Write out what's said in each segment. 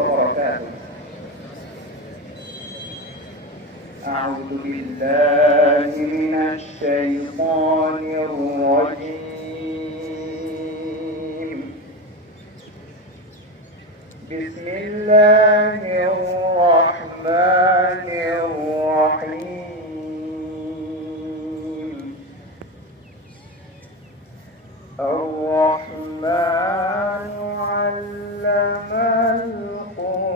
وبركاته. أعوذ بالله من الشيطان الرجيم. بسم الله الرحمن الرحيم. الرحمن علم القرآن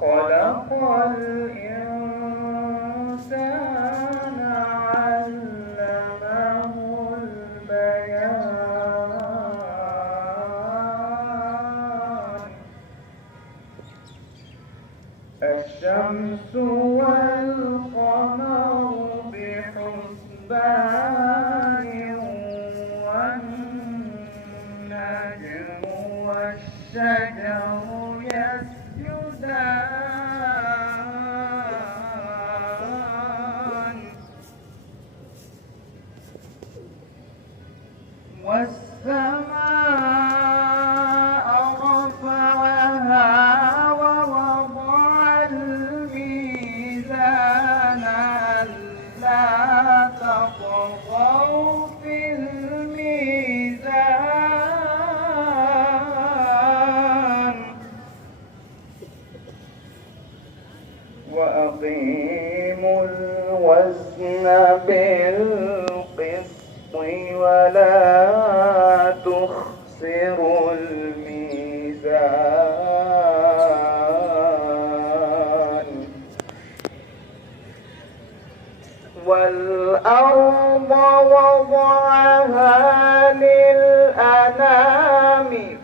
خلق الإنسان علمه البيان. الشمس والقمر بحسبان والنجم والشجر يسجدان والسماء رفعها ووضع الميزان ألا تطغوا في الميزان وأقيموا الوزن بالقسط ولا تخسروا الميزان والأرض وضعها للأنام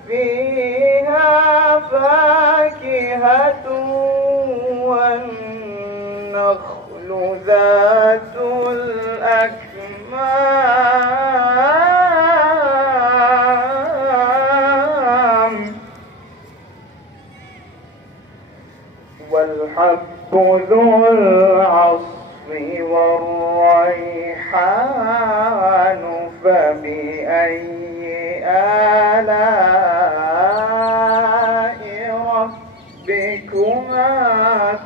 فيها فاكهة والنخل ذات الأكمام والحب ذو العصف والريحان فبأي آلاء ربكما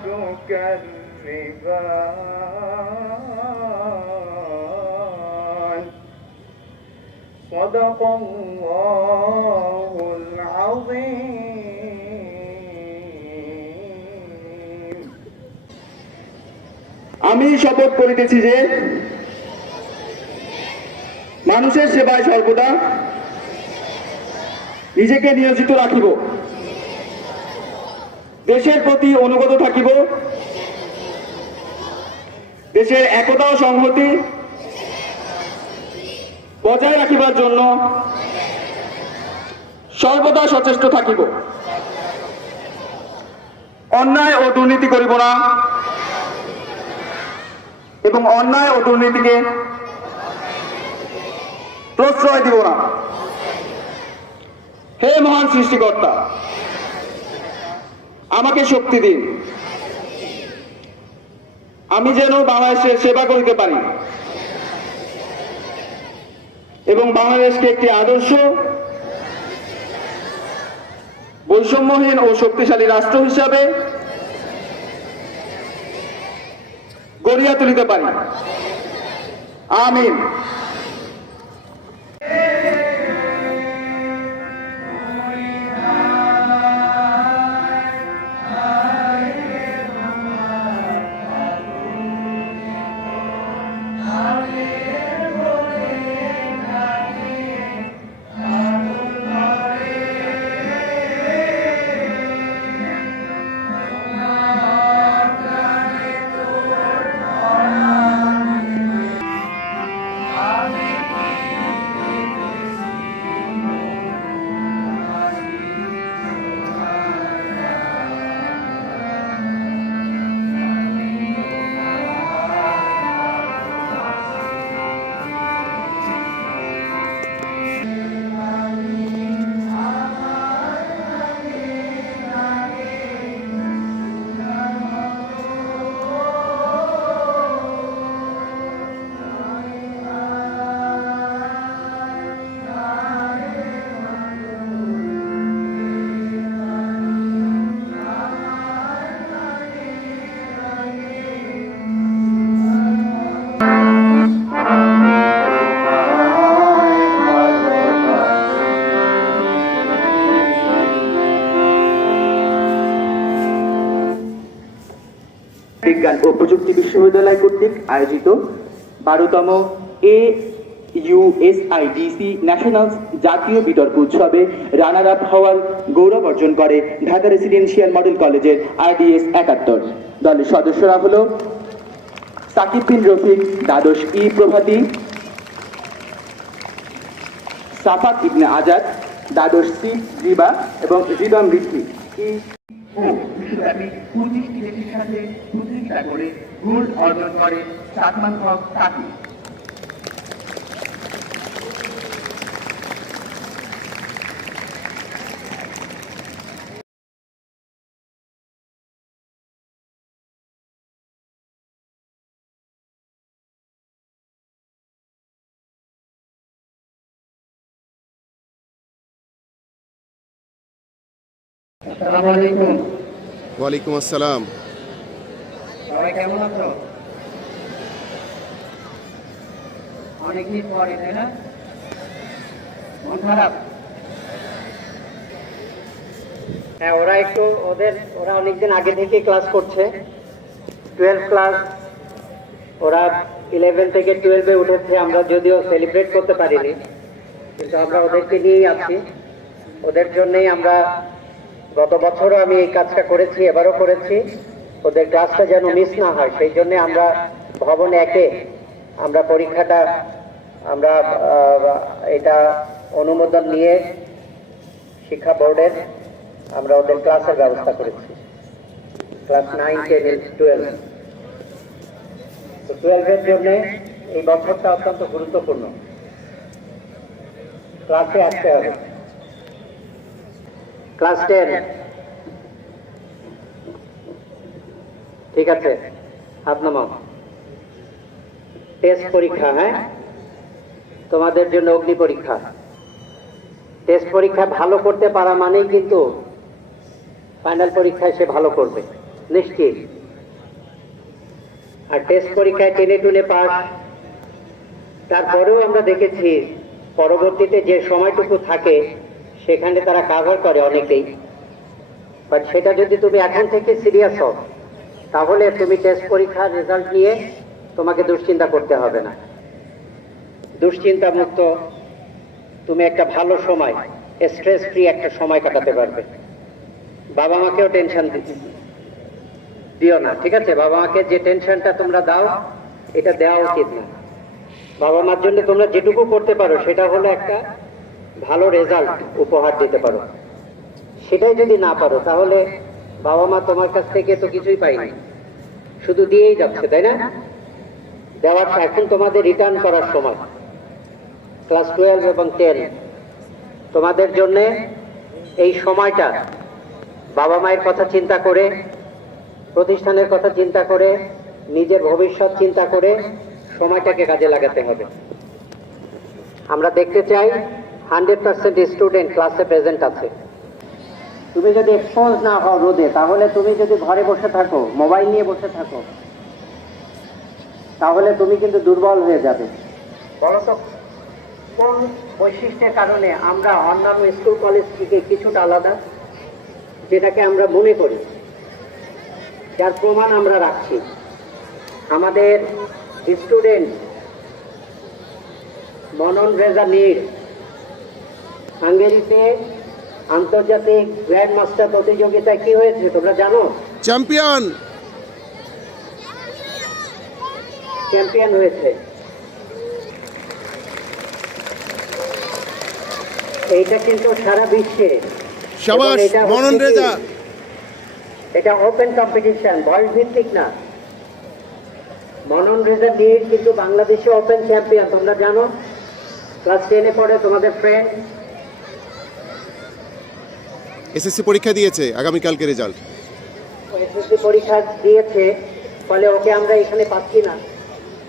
تكذبان. صدق الله العظيم. আমি শপথ করিতেছি যে মানুষের সেবায় সর্বদা নিজেকে নিয়োজিত রাখিব, দেশের প্রতি অনুগত থাকিব, দেশের একতা ও সংহতি বজায় রাখিবার জন্য সর্বদা সচেষ্ট থাকিব, অন্যায় ও দুর্নীতি করিব না এবং অন্যায় ও দুর্নীতিকে প্রশ্রয় দিব না। হে মহান সৃষ্টিকর্তা, আমাকে শক্তি দিন, আমি যেন বাংলাদেশের সেবা করিতে পারি এবং বাংলাদেশকে একটি আদর্শ, বৈষম্যহীন ও শক্তিশালী রাষ্ট্র হিসাবে গড়িয়া তুলিতে পারি। আমিন। ও প্রযুক্তি বিশ্ববিদ্যালয় কর্তৃক আয়োজিত 12তম AUSIDC ন্যাশনাল জাতীয় বিতর্ক উৎসবে রানার আপ হওয়ার গৌরব অর্জন করে ঢাকা রেসিডেন্সিয়াল মডেল কলেজের RDS 71। দলের সদস্যরা হলো সাকিব বিন রফিক, দ্বাদশ প্রভাতী, সাফাত ইবনে আজাদ, দ্বাদশ রিবা এবং রিদম ঋত্বিক বিশ্বব্যাপী 25টি দেশের সাথে প্রতিযোগিতা করে গোল্ড অর্জন করে সালমান হক সাকি। আসসালামু আলাইকুম। ওয়ালাইকুম আসসালাম। সবাই কেমন আছো? অনেকদিন পরে, তাই না? মন খারাপ? হ্যাঁ, ওরা অনেকদিন আগে থেকে ক্লাস করছে, 12 ক্লাস। ওরা 11 থেকে 12-এ উঠেছে। আমরা যদিও সেলিব্রেট করতে পারিনি, কিন্তু আমরা ওদেরকে নিয়েই আছি। ওদের জন্যই আমরা গত বছরও আমি এই কাজটা করেছি, এবারও করেছি। ওদের ক্লাসটা যেন মিস না হয়, সেই জন্য আমরা ভবন 1-এ আমরা পরীক্ষাটা এটা অনুমোদন নিয়ে শিক্ষা বোর্ডের আমরা ওদের ক্লাসের ব্যবস্থা করেছি। ক্লাস 9, 10, 12। তো 12-এর জন্য এই বছরটা অত্যন্ত গুরুত্বপূর্ণ। ক্লাসে আসতে হবে। ক্লাস 10, ঠিক আছে, হাত নামাও। টেস্ট পরীক্ষা, হ্যাঁ, তোমাদের জন্য অগ্নি পরীক্ষা। টেস্ট পরীক্ষা ভালো করতে পারা মানেই কিন্তু ফাইনাল পরীক্ষায় সে ভালো করবে, নিশ্চিত। আর টেস্ট পরীক্ষায় টেনে টুনে পাস। তারপরেও আমরা দেখেছি পরবর্তীতে যে সময়টুকু থাকে সেখানে তারা কাভার করে অনেকেই। বাট সেটা যদি তুমি এখন থেকে সিরিয়াস হও, তাহলে তুমি টেস্ট পরীক্ষার রেজাল্ট নিয়ে তোমাকে দুশ্চিন্তা করতে হবে না। দুশ্চিন্তা মুক্ত তুমি একটা ভালো সময়, স্ট্রেস ফ্রি একটা সময় কাটাতে পারবে। বাবা মাকেও টেনশন দিও না, ঠিক আছে? বাবা মাকে যে টেনশনটা তোমরা দাও, এটা দেওয়া উচিত না। বাবা মার জন্য তোমরা যেটুকু করতে পারো সেটা হলো একটা ভালো রেজাল্ট উপহার দিতে পারো। সেটাই যদি না পারো, তাহলে বাবা মা তোমার কাছ থেকে তো কিছুই পাইনি, শুধু দিয়েই যাচ্ছে, তাই না? দেওয়ার এখন তোমাদের রিটার্ন করার সময়। ক্লাস 12 এবং 10 তোমাদের জন্য এই সময়টা বাবা মায়ের কথা চিন্তা করে, প্রতিষ্ঠানের কথা চিন্তা করে, নিজের ভবিষ্যৎ চিন্তা করে সময়টাকে কাজে লাগাতে হবে। আমরা দেখতে চাই 100% স্টুডেন্ট ক্লাসে প্রেজেন্ট আছে। তুমি যদি এক্সপোজ না হও রোদে, তাহলে তুমি যদি ঘরে বসে থাকো, মোবাইল নিয়ে বসে থাকো, তাহলে তুমি কিন্তু দুর্বল হয়ে যাবে। বলতো কোন বৈশিষ্ট্যের কারণে আমরা অন্যান্য স্কুল কলেজ থেকে কিছুটা আলাদা, যেটাকে আমরা মনে করি, যার প্রমাণ আমরা রাখছি? আমাদের স্টুডেন্ট মনন রেজা নীর হাঙ্গেরিতে আন্তর্জাতিক গ্র্যান্ড মাস্টার প্রতিযোগিতায় কি হয়েছে তোমরা জানো? চ্যাম্পিয়ন হয়েছে। এইটা কিন্তু সারা বিশ্বে, এটা ওপেন কম্পিটিশন, বয়স ভিত্তিক না। মনন রেজা নীর কিন্তু বাংলাদেশে ওপেন চ্যাম্পিয়ন, তোমরা জানো? ক্লাস 10-এ পড়ে, তোমাদের ফ্রেন্ড। এসএসসি পরীক্ষা দিয়েছে, আগামীকালকে রেজাল্ট। এসএসসি পরীক্ষা দিয়েছে, ফলে ওকে আমরা এখানে পাচ্ছি না।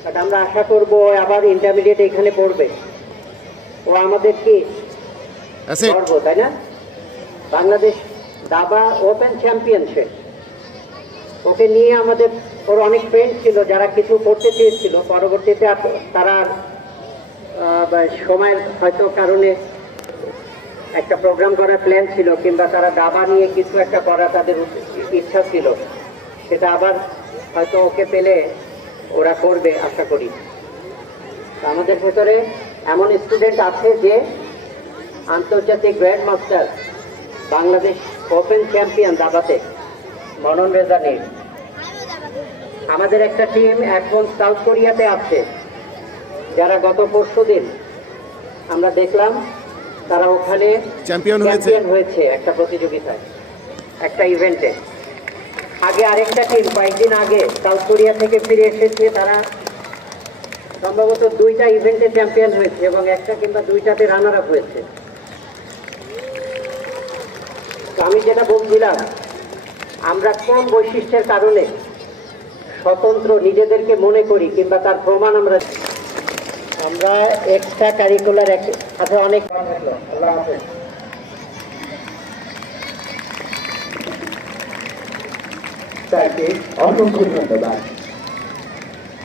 বাট আমরা আশা করবো আবার ইন্টারমিডিয়েট এখানে পড়বে। ও আমাদের কি গর্ব, তাই না? বাংলাদেশ দাবা ওপেন চ্যাম্পিয়নশিপ, ওকে নিয়ে আমাদের, ওর অনেক ফ্রেন্ড ছিল যারা কিছু করতে চেয়েছিল, পরবর্তীতে তারা সময়ের হয়তো কারণে একটা প্রোগ্রাম করার প্ল্যান ছিল, কিংবা তারা দাবা নিয়ে কিছু একটা করা তাদের ইচ্ছা ছিল, সেটা আবার হয়তো ওকে পেলে ওরা করবে আশা করি। তো আমাদের ভেতরে এমন স্টুডেন্ট আছে যে আন্তর্জাতিক grand master, Bangladesh open champion দাবাতে মনন রেজানির। আমাদের একটা টিম এখন সাউথ কোরিয়াতে আছে, যারা গত পরশুদিন আমরা দেখলাম তারা ওখানে চ্যাম্পিয়ন হয়েছে একটা প্রতিযোগিতায়, একটা ইভেন্টে। আগে আরেকটা টিম কয়েকদিন আগে সাউথ কোরিয়া থেকে ফিরে এসেছে, তারা সম্ভবত 2টা ইভেন্টে চ্যাম্পিয়ন হয়েছে এবং একটা কিংবা 2টাতে রানার আপ হয়েছে। তো আমি যেটা বলছিলাম, আমরা কোন বৈশিষ্ট্যের কারণে স্বতন্ত্র নিজেদেরকে মনে করি কিংবা তার প্রমাণ আমরা এক্সট্রা কারিকুলার সাথে অনেক আল্লাহ হাফেজ। তাকে অসংখ্য ধন্যবাদ।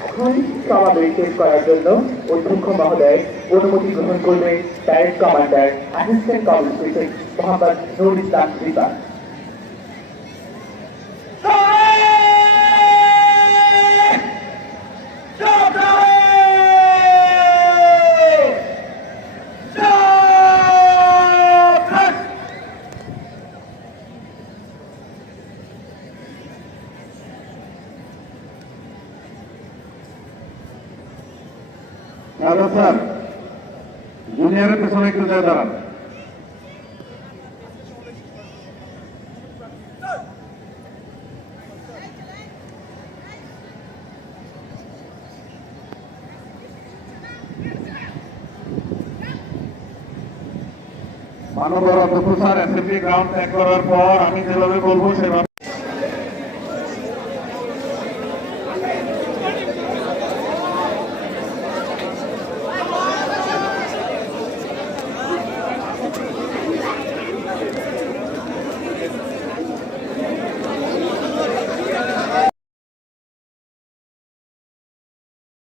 এখন সমাবেশ শেষ করার জন্য অধ্যক্ষ মহোদয় অনুমতি গ্রহণ করবে parade commander assistant commissioner Mohammad Nurul Islam Rifat. Sir, জুনিয়রের পেছনে একটু যায় দাঁড়ান। মাননীয় অধ্যক্ষ স্যার, অ্যাসেম্বলি গ্রাউন্ড ত্যাগ করার পর আমি যেভাবে বলবো সেভাবে